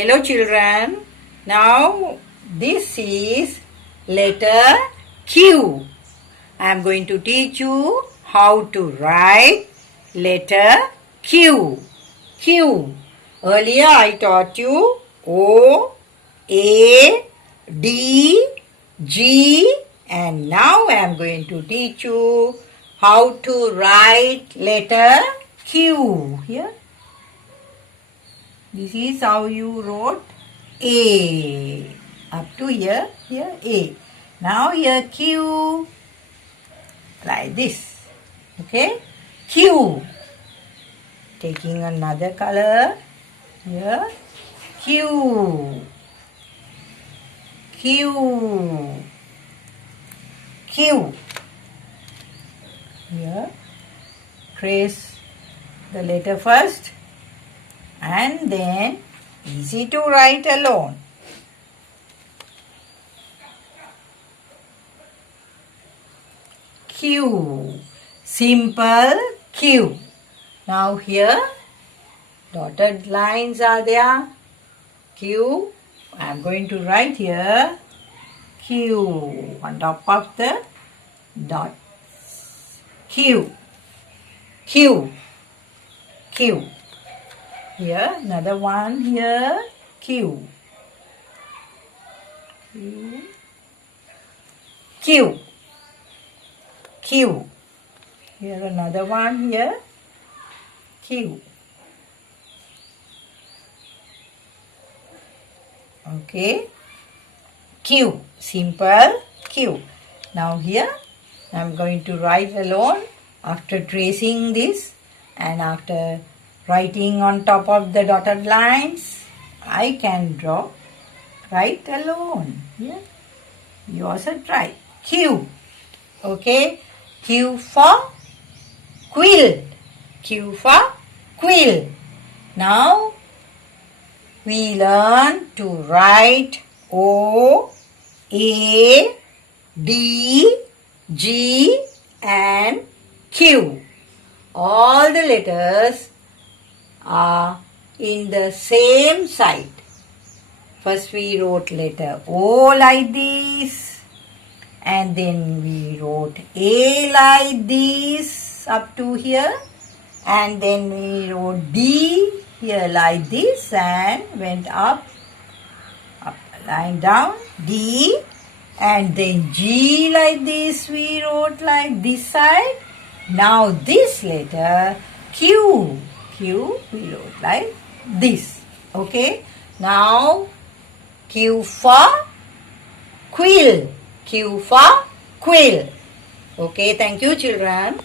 Hello children. Now this is letter Q. I am going to teach you how to write letter Q. Q. Earlier I taught you O, A, D, G, and now I am going to teach you how to write letter Q. Here. This is how you wrote A. Up to here A. Now here Q. Like this. Okay? Q. Taking another color. Here. Q. Q. Q. Here. Trace the letter first. And then easy to write alone. Q. Simple Q. Now here dotted lines are there. Q. I am going to write here Q on top of the dot. Q. Q. Q. Here, another one here, Q. Q. Q. Q. Here another one here, Q. Okay. Q. Simple Q. Now here, I am going to write alone after tracing this and after writing on top of the dotted lines, I can write alone. Yeah. You also try. Q. Okay. Q for quill. Q for quill. Now, we learn to write O, A, D, G and Q. All the letters are in the same side. First we wrote letter O like this, and then we wrote A like this up to here, and then we wrote D here like this and went up, lying down D, and then G like this we wrote like this side. Now this letter Q. Q we wrote like this. Okay. Now Q for quill. Q for quill. Okay. Thank you children.